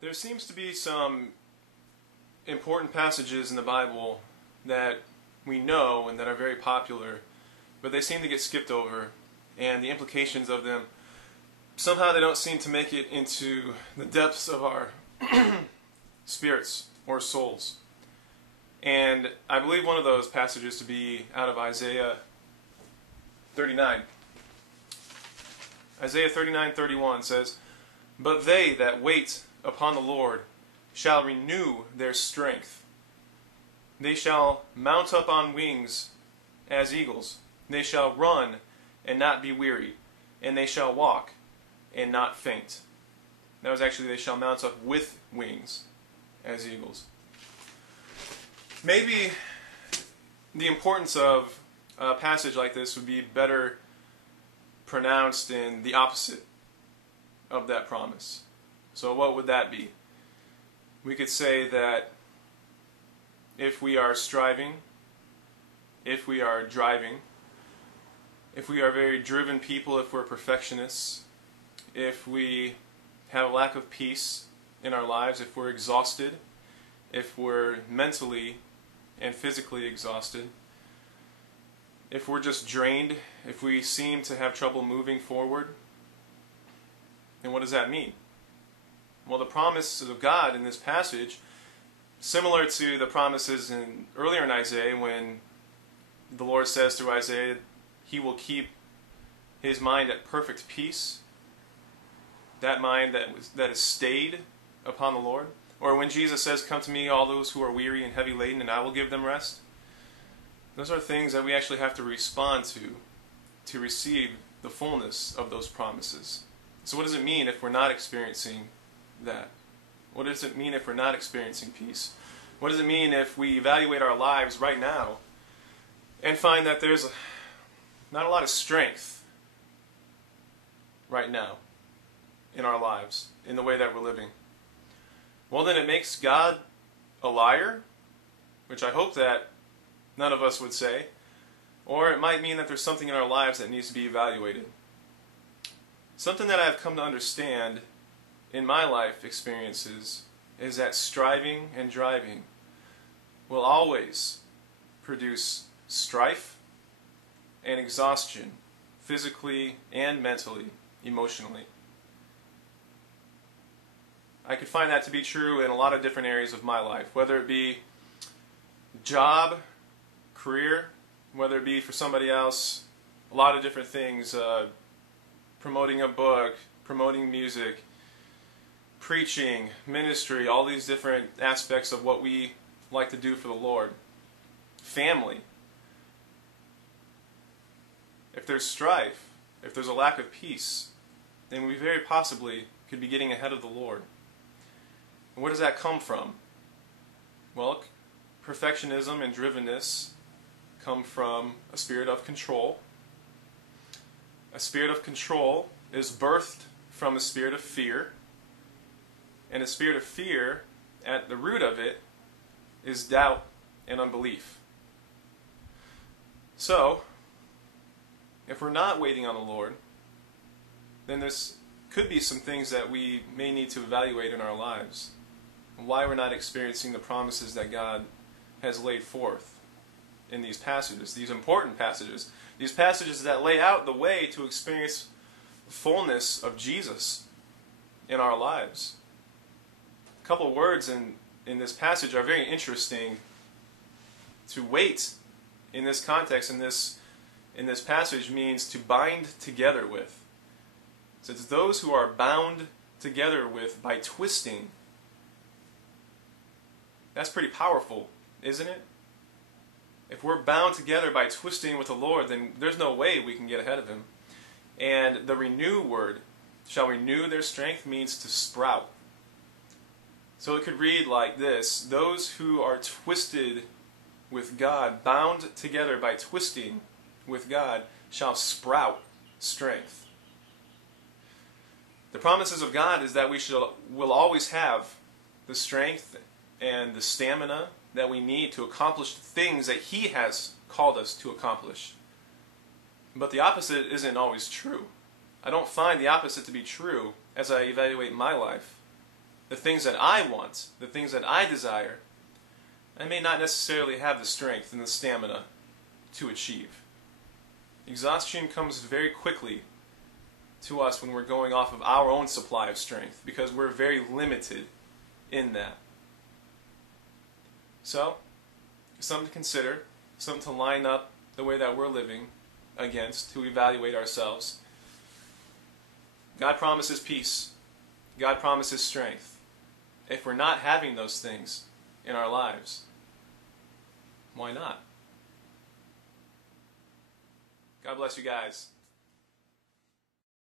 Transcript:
There seems to be some important passages in the Bible that we know and that are very popular, but they seem to get skipped over, and the implications of them, somehow they don't seem to make it into the depths of our spirits or souls. And I believe one of those passages to be out of Isaiah 39. Isaiah 39:31 says, "But they that wait upon the Lord shall renew their strength. They shall mount up on wings as eagles. They shall run and not be weary, and they shall walk and not faint." That was actually, they shall mount up with wings as eagles. Maybe the importance of a passage like this would be better pronounced in the opposite of that promise. So what would that be? We could say that if we are striving, if we are driving, if we are very driven people, if we're perfectionists, if we have a lack of peace in our lives, if we're exhausted, if we're mentally and physically exhausted, if we're just drained, if we seem to have trouble moving forward, then what does that mean? Well, the promises of God in this passage, similar to the promises earlier in Isaiah, when the Lord says through Isaiah, He will keep his mind at perfect peace, that mind that is stayed upon the Lord. Or when Jesus says, "Come to me, all those who are weary and heavy laden, and I will give them rest." Those are things that we actually have to respond to receive the fullness of those promises. So what does it mean if we're not experiencing that? What does it mean if we're not experiencing peace? What does it mean if we evaluate our lives right now and find that there's not a lot of strength right now in our lives, in the way that we're living? Well, then it makes God a liar, which I hope that none of us would say. Or it might mean that there's something in our lives that needs to be evaluated. Something that I've come to understand in my life experiences is that striving and driving will always produce strife and exhaustion, physically and mentally, emotionally. I could find that to be true in a lot of different areas of my life, whether it be job, career, whether it be for somebody else, a lot of different things, promoting a book, promoting music, preaching, ministry, all these different aspects of what we like to do for the Lord. Family. If there's strife, if there's a lack of peace, then we very possibly could be getting ahead of the Lord. And where does that come from? Well, perfectionism and drivenness come from a spirit of control. A spirit of control is birthed from a spirit of fear. And a spirit of fear, at the root of it, is doubt and unbelief. So, if we're not waiting on the Lord, then there's could be some things that we may need to evaluate in our lives. Why we're not experiencing the promises that God has laid forth in these passages, these important passages, these passages that lay out the way to experience fullness of Jesus in our lives. A couple of words in this passage are very interesting. To wait in this context, in this passage, means to bind together with. So it's those who are bound together with by twisting. That's pretty powerful, isn't it? If we're bound together by twisting with the Lord, then there's no way we can get ahead of Him. And the renew word, shall renew their strength, means to sprout. So it could read like this: those who are twisted with God, bound together by twisting with God, shall sprout strength. The promises of God is that will always have the strength and the stamina that we need to accomplish the things that He has called us to accomplish. But the opposite isn't always true. I don't find the opposite to be true as I evaluate my life. the things that I want, the things that I desire, I may not necessarily have the strength and the stamina to achieve. Exhaustion comes very quickly to us when we're going off of our own supply of strength, because we're very limited in that. So, something to consider, something to line up the way that we're living against, to evaluate ourselves. God promises peace. God promises strength. If we're not having those things in our lives, why not? God bless you guys.